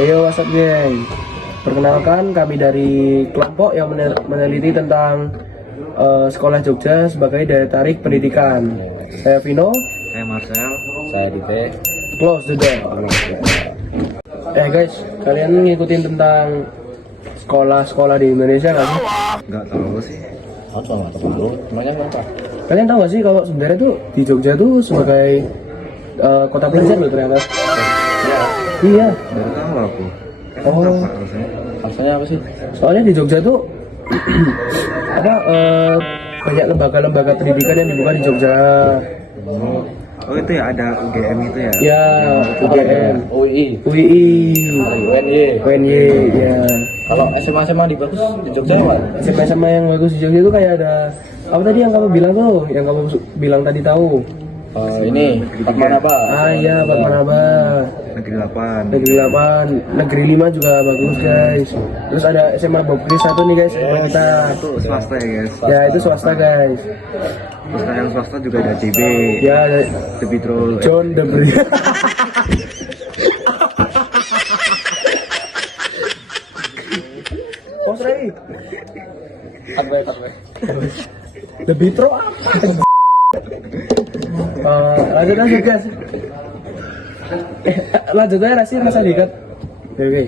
Yo, what's up geng? Perkenalkan, kami dari kelompok yang meneliti tentang sekolah Jogja sebagai daya tarik pendidikan. Saya Vino. Saya Marcel. Saya Dite. Close the door. Guys, kalian ngikutin tentang sekolah-sekolah di Indonesia nggak sih? Nggak tahu sih. Aku juga nggak tahu. Namanya apa? Kalian tahu nggak sih kalau sebenarnya tuh di Jogja tuh sebagai kota pelajar loh ternyata? Iya. Baru tahu aku. Oh. Maksudnya apa sih? Soalnya di Jogja tuh banyak lembaga-lembaga pendidikan yang dibuka di Jogja. Oh itu ya, ada UGM itu ya? Ya, UGM, UI, UNY, ya. Kalau SMA di bagus di Jogja ya, Pak? SMA yang bagus di Jogja itu kayak ada apa tadi yang kamu bilang tuh? Yang kamu bilang tadi tahu? Ini Fatmanaba. Iya, Fatmanaba. Negeri 8. Negeri 8, Negeri 5 juga bagus guys. Terus ada SMA Bob Kris 1 nih guys, sekolah kita. Itu swasta ya guys? Ya itu swasta guys. Terus yang swasta juga ada JB. Ya ada The Beatro. John the Bri. Pos Ray. The Beatro apa? Lanjut aja guys. Lanjut aja rasa dikat. Oke.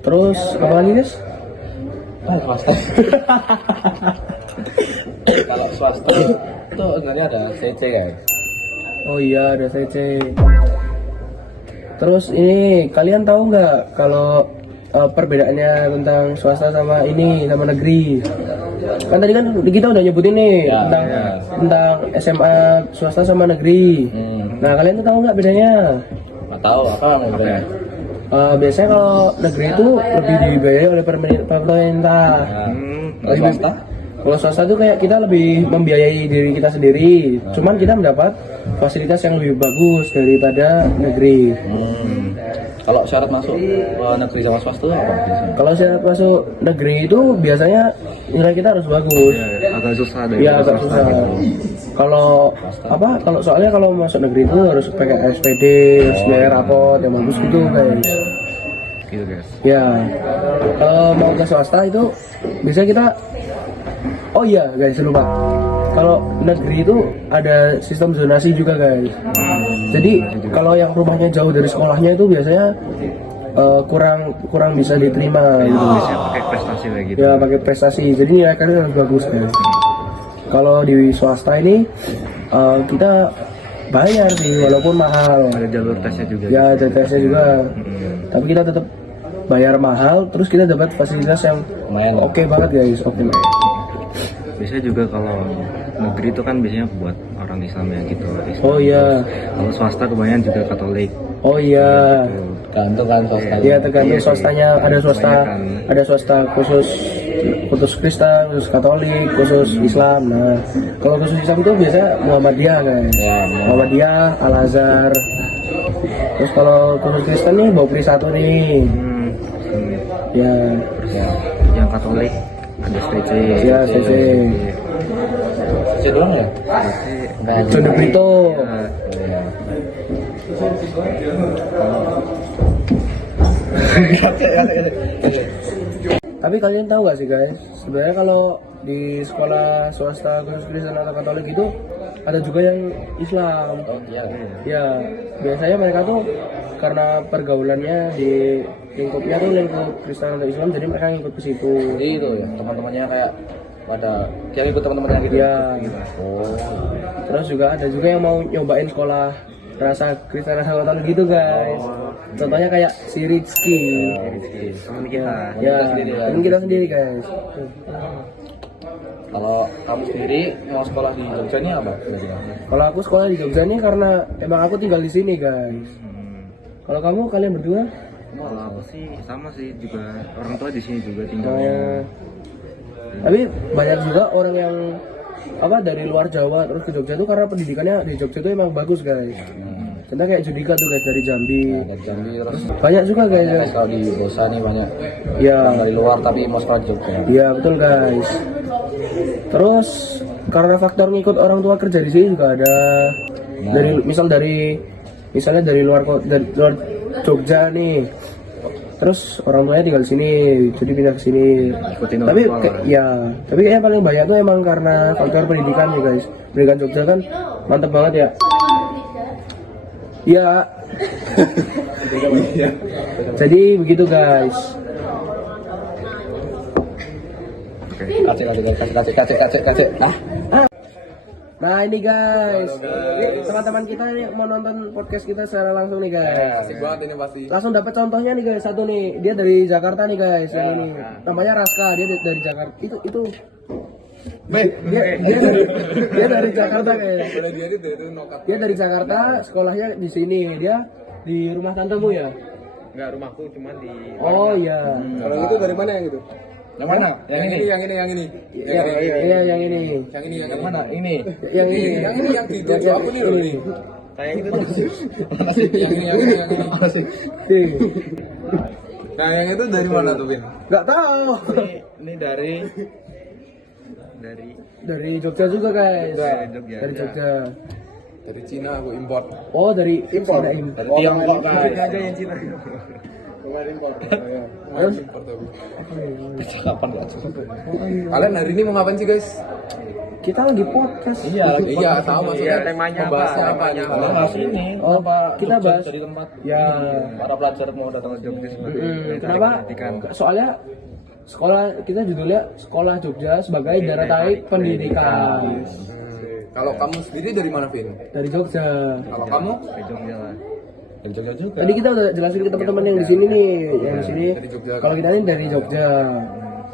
Terus apa lagi guys? Swasta. Kalau swasta itu sebenarnya ada CC guys. Oh iya ada CC. Terus ini kalian tahu nggak kalau perbedaannya tentang swasta sama negeri? Kan tadi kan kita udah nyebutin nih Ya, tentang SMA swasta sama negeri. Nah kalian tuh tahu nggak bedanya? Nggak tahu apa bedanya? Biasanya kalau negeri itu lebih dibiayai oleh pemerintah. Kalau swasta? Kalau swasta tuh kayak kita lebih membiayai diri kita sendiri. Cuman kita mendapat fasilitas yang lebih bagus daripada negeri. Kalau syarat masuk negeri sama swasta itu apa biasanya? Kalau syarat masuk negeri itu biasanya nilai kita harus bagus. Ya, agak susah deh. Iya agak susah. Kalau soalnya kalau masuk negeri itu harus pakai SPD, harus bayar rapot yang bagus gitu guys. Gitu guys. Ya, kalau mau ke swasta itu biasanya kita. Oh iya guys, lupa. Kalau negeri itu ada sistem zonasi juga guys. Jadi kalau yang rumahnya jauh dari sekolahnya itu biasanya kurang bisa diterima. Gitu. Biasanya pakai prestasi kayak gitu. Ya pakai prestasi. Jadi nilai kalian harus bagus guys. Kalau di swasta ini kita bayar sih walaupun mahal. Ada jalur tesnya juga. Ya ada tesnya juga. Tapi kita tetap bayar mahal. Terus kita dapat fasilitas yang Lumayan. oke banget guys. Oke. Biasanya juga kalau negeri itu kan biasanya buat orang Islam ya gitu. Islam. Oh iya. Kalau swasta kebanyakan juga Katolik. Oh iya. Gantung kan swasta. Iya tergantung swastanya. Ada swasta khusus Kristen, khusus Katolik, khusus Islam. Nah, kalau khusus Islam itu biasanya Muhammadiyah guys. Ya, Muhammadiyah, Al Azhar. Terus kalau khusus Kristen nih Bokri 1 nih. Ya. Yang Katolik ada STC. Ya, STC. CC doang ya? John de Brito. Tapi kalian tahu gak sih guys, sebenarnya kalau di sekolah swasta khusus Kristen atau Katolik itu ada juga yang Islam. Ya, biasanya mereka tuh karena pergaulannya di lingkupnya tuh lingkup Kristen atau Islam, jadi mereka ngikut ke situ. Jadi itu ya teman-temannya kayak pada kayak ikut teman-temannya gitu. Ya. Oh. Terus juga ada juga yang mau nyobain sekolah rasa Kristen atau Katolik gitu guys. Contohnya kayak si Rizky. Teman kita. Ya, ini kita sendiri guys. Kalau kamu sendiri mau sekolah di Jogja ini apa? Kalau aku sekolah di Jogja nih karena emang aku tinggal di sini guys. Kalau kalian berdua? Kalau aku sih sama sih, juga orang tua di sini juga Oh. tinggalnya. Tapi banyak juga orang yang dari luar Jawa terus ke Jogja tuh karena pendidikannya di Jogja tuh emang bagus guys. Contohnya kayak Judika tuh guys dari Jambi. Dari Jambi terus Banyak juga guys. kalau di Bosa nih banyak Ya. orang dari luar tapi mau sekolah di Jogja. Iya betul guys. Terus karena faktor ngikut orang tua kerja di sini juga ada. Misalnya dari luar Jogja nih. Terus orang tuanya tinggal di sini, jadi pindah ke sini. Ikutin orang Tapi tua lah. tapi kayaknya paling banyak tuh emang karena faktor pendidikan nih guys. Pendidikan Jogja kan mantep banget ya. Iya. Jadi begitu guys. Kacik. Nah ini guys, teman-teman kita nih mau nonton podcast kita secara langsung nih guys. Asik banget ini pasti. Langsung dapat contohnya nih guys, satu nih, dia dari Jakarta nih guys, yang ini, namanya Raska, dia dari Jakarta. Itu, dia dari Jakarta guys. Dia dari Jakarta, sekolahnya di sini, dia di rumah tantemu ya. Enggak, rumahku cuma di Oh iya. Kalau itu dari mana yang itu? Yang mana? Yang ini. Iya, yang ini. Yang mana? Ini. Yang ini. Yang di Jogja aku nih loh ini. kayak gitu. Yang ini. Mana sih? Nih. Nah, yang itu dari mana tuh, Vin? Nggak tahu. Ini dari Dari Jogja juga guys. Dari Jogja. Dari Jogja. Dari Cina aku import. Oh dari impor. Dari Tiongkok guys. aja yang Cina. Ayo. Import tapi. Kapan gak? Kalian hari ini mau ngapain sih, guys? Kita lagi podcast. Iya, tahu maksudnya. Iya, temanya Membahasnya apa? apa nih? Temanya Kalau sini, Oh, kita Jogja bahas. dari tempat Ya. para pelajar mau datang ke Jogja sebagai Kenapa? pendidikan. Soalnya sekolah kita judulnya Sekolah Jogja sebagai daya tarik pendidikan. Kalau kamu sendiri dari mana, Vin? Dari Jogja. Kalau kamu? Di Jogja lah. dari Jogja juga. Tadi kita udah jelasin ke teman-teman yang di sini nih, yang di sini. Dari Jogja. Kalau kita ini dari Jogja.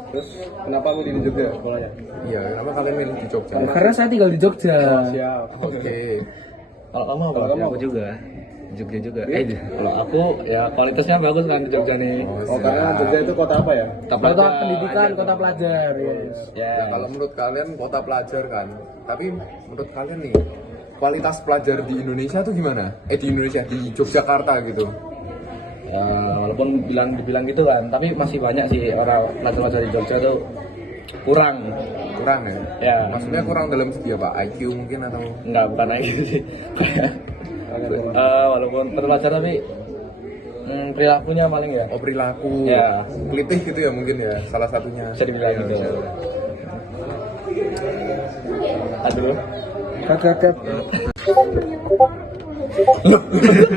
Terus kenapa aku di Jogja sekolahnya? Iya, kenapa kalian milih di Jogja? Karena saya tinggal di Jogja. Siap. Oke. Kalau kamu apa? Aku juga. Di Jogja juga. Kalau aku ya kualitasnya bagus kan di Jogja nih. Oh, karena Jogja itu kota apa ya? Kota pendidikan, kota pelajar. Yes. Ya, Kalau menurut kalian kota pelajar kan, tapi menurut kalian nih kualitas pelajar di Indonesia tuh gimana? Di Indonesia, di Yogyakarta gitu. ya, walaupun dibilang gitu kan, tapi masih banyak sih orang pelajar-pelajar di Jogja tuh kurang. Kurang ya? Ya. Maksudnya kurang dalam segi apa? IQ mungkin atau? Enggak, bukan lagi sih. Walaupun terpelajar tapi perilakunya paling ya Oh, perilaku. Ya. Kelitih gitu ya mungkin ya, salah satunya. bisa dibilang gitu. Aduh. Cut.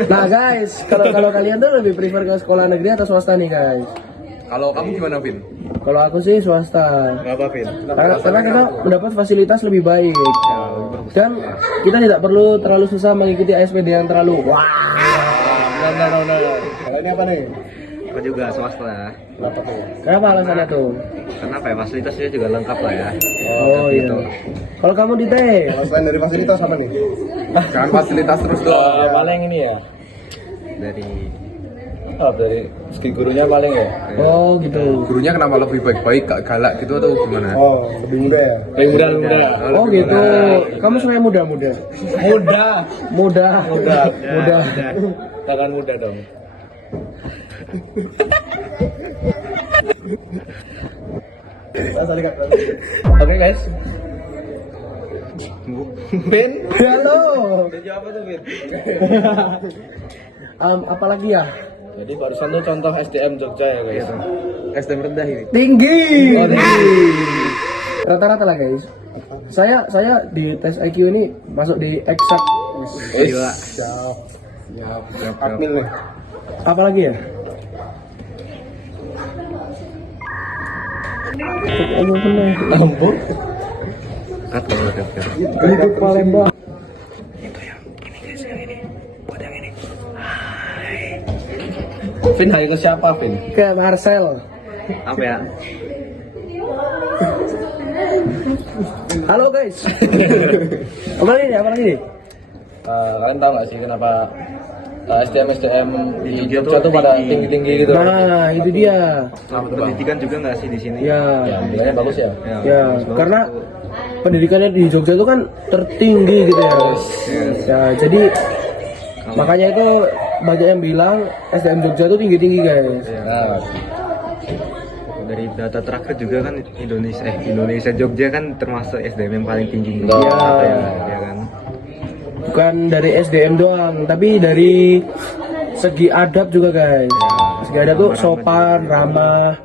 Nah guys, kalau kalian tuh lebih prefer ke sekolah negeri atau swasta nih guys? Kalau kamu gimana, Vin? Kalau aku sih swasta. Kenapa, Vin? Karena kita mendapat fasilitas lebih baik dan kita tidak perlu terlalu susah mengikuti ASPD yang terlalu wah. Kalau ini apa nih? Aku juga swasta. Kenapa alasannya tuh? Karena apa ya, fasilitasnya juga lengkap lah ya. Oh iya. Kalau kamu di teh, Selain dari fasilitas apa nih? Jangan fasilitas terus dong. Paling ini ya dari segi gurunya paling ya oh gitu. Gurunya kenapa lebih baik-baik, gak galak gitu atau gimana? Oh lebih muda ya? lebih muda Oh gitu. Kamu suka yang muda. tangan muda dong. Oke guys, Ben, halo. Apa tuh, Vin? Apalagi ya? jadi barusan tuh contoh SDM Jogja ya guys. SDM rendah ini. Tinggi. Rata-rata lah guys. Saya di tes IQ ini masuk di eksak. Gila. Siap. Admin nih. Apalagi ya? Lambung. Cut kalau udah cut. Hidup Palembang. Vin, hai ke siapa Vin? Ke Marcel. Apa ya? Halo guys. Apalagi nih? Kalian tahu nggak sih kenapa SDM di Jogja tuh pada tinggi-tinggi gitu? Nah, itu dia. Pendidikan juga nggak sih di sini? Ya. Ya, nilainya bagus ya. Ya, karena pendidikannya di Jogja itu kan tertinggi gitu ya. Ya, jadi makanya itu banyak yang bilang SDM Jogja itu tinggi-tinggi guys. Nah, Dari data terakhir juga kan Indonesia Jogja kan termasuk SDM yang paling tinggi. Iya. Ya kan. Bukan dari SDM doang, tapi dari segi adab juga guys. Segi adab tuh sopan, ramah.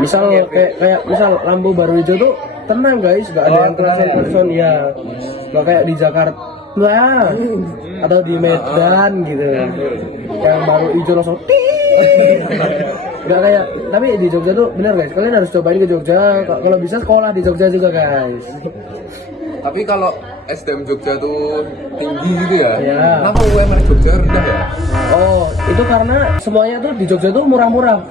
Misal kayak misal lampu baru hijau tuh tenang guys, gak ada yang klakson ya. Gak kayak di Jakarta atau di Medan gitu. Yang baru hijau langsung gak kayak, tapi di Jogja tuh bener guys, kalian harus cobain ke Jogja. Kalau bisa sekolah di Jogja juga guys. Tapi kalau SDM Jogja tuh tinggi gitu ya, Iya. kenapa UMR Jogja rendah ya? Oh, itu karena semuanya tuh di Jogja tuh murah-murah.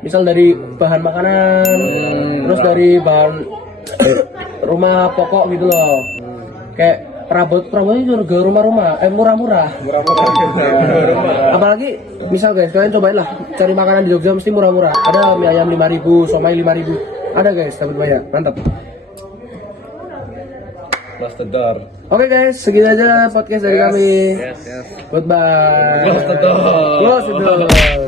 Misal dari bahan makanan, terus dari bahan rumah pokok gitu loh. Kayak perabotnya juga rumah-rumah, murah-murah. Apalagi misal guys, kalian cobain lah cari makanan di Jogja mesti murah-murah. Ada mie ayam 5.000, somai 5.000. Ada guys, dapat banyak. Mantap. Close the door. Oke guys, segitu aja podcast dari kami. Yes. Goodbye. Close the door. Close the door.